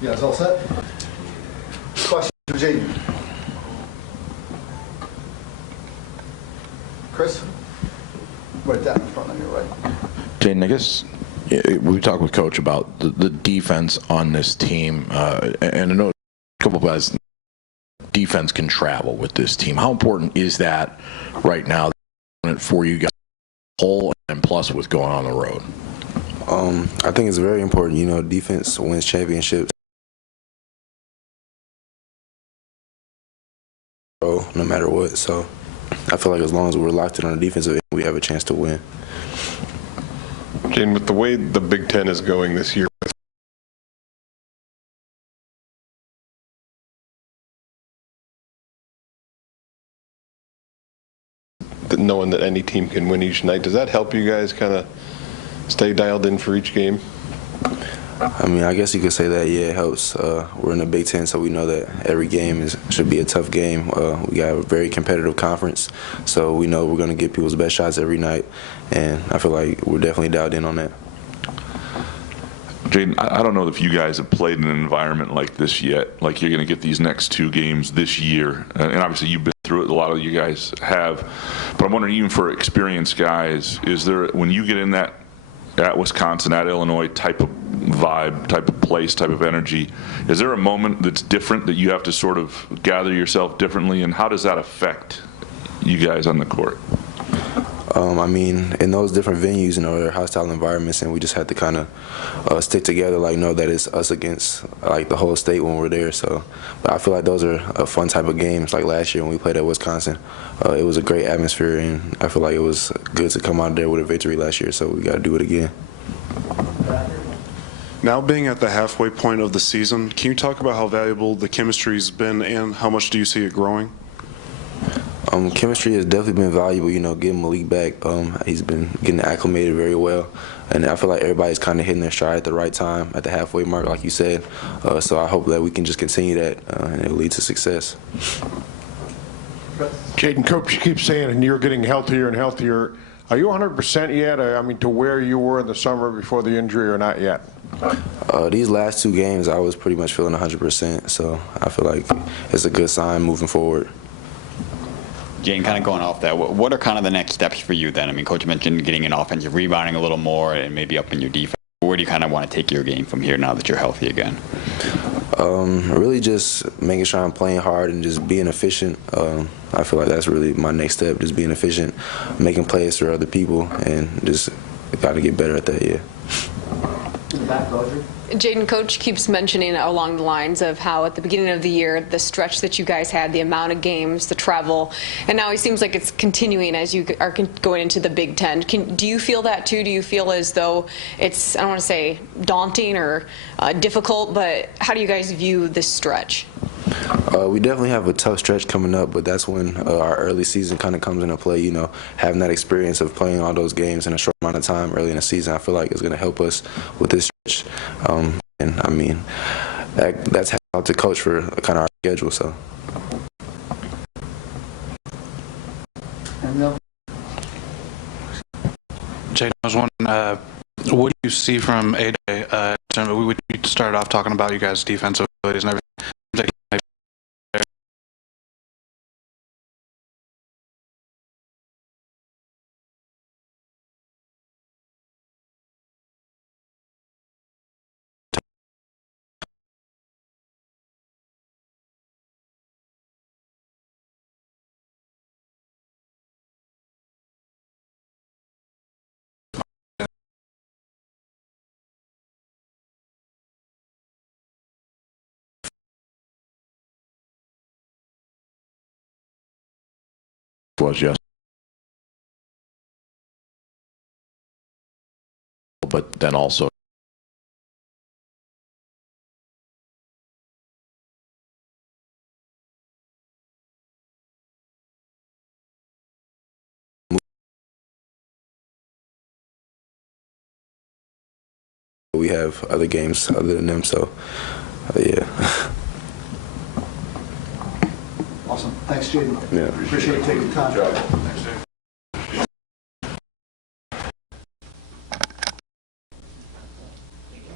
You guys all set? Question for Jaden. Chris? Right down in front of you, right? Jaden, I guess we talked with Coach about the defense on this team, and I know a couple of guys, defense can travel with this team. How important is that right now for you guys, whole and plus with going on the road? I think it's very important. You know, defense wins championships. No matter what. So I feel like as long as we're locked in on the defensive end, we have a chance to win. Jaden, with the way the Big Ten is going this year, knowing that any team can win each night, does that help you guys kind of stay dialed in for each game? I mean, I guess you could say that, yeah, it helps. We're in the Big Ten, so we know that every game should be a tough game. We got a very competitive conference, so we know we're going to get people's best shots every night, and I feel like we're definitely dialed in on that. Jaden, I don't know if you guys have played in an environment like this yet, like you're going to get these next two games this year, and obviously you've been through it, a lot of you guys have, but I'm wondering, even for experienced guys, is there, when you get in that at Wisconsin, at Illinois type of vibe, type of place, type of energy, is there a moment that's different that you have to sort of gather yourself differently, and how does that affect you guys on the court? I mean, in those different venues, you know, they're hostile environments, and we just have to kind of stick together, like know that it's us against like the whole state when we're there. So, but I feel like those are a fun type of games. Like last year when we played at Wisconsin, it was a great atmosphere, and I feel like it was good to come out there with a victory last year. So we got to do it again. Now being at the halfway point of the season, can you talk about how valuable the chemistry's been, and how much do you see it growing? Chemistry has definitely been valuable, you know, getting Malik back. He's been getting acclimated very well, and I feel like everybody's kind of hitting their stride at the right time, at the halfway mark, like you said. So I hope that we can just continue that, and it'll lead to success. Jaden, Coach keeps saying, and you're getting healthier and healthier. Are you 100% yet? I mean, to where you were in the summer before the injury, or not yet? These last two games, I was pretty much feeling 100%, so I feel like it's a good sign moving forward. Jaden, kind of going off that, what are kind of the next steps for you then? I mean, Coach mentioned getting in offensive rebounding a little more and maybe up in your defense. Where do you kind of want to take your game from here now that you're healthy again? Really just making sure I'm playing hard and just being efficient. I feel like that's really my next step, just being efficient, making plays for other people, and just got to get better at that, yeah. In the back, Roger. Jaden, Coach keeps mentioning along the lines of how at the beginning of the year, the stretch that you guys had, the amount of games, the travel, and now it seems like it's continuing as you are going into the Big Ten. Do you feel that too? Do you feel as though it's, I don't want to say daunting or difficult, but how do you guys view this stretch? We definitely have a tough stretch coming up, but that's when our early season kind of comes into play. You know, having that experience of playing all those games in a short amount of time early in the season, I feel like is going to help us with this stretch. And I mean, that's how to coach for kind of our schedule. So. Jaden, I was wondering, what do you see from AJ? We started off talking about you guys' defensive abilities and everything. Was yes, but then also we have other games other than them, so yeah. Awesome. Thanks, Jaden. Yeah. Appreciate you taking the time. Good job. Thanks, Jaden.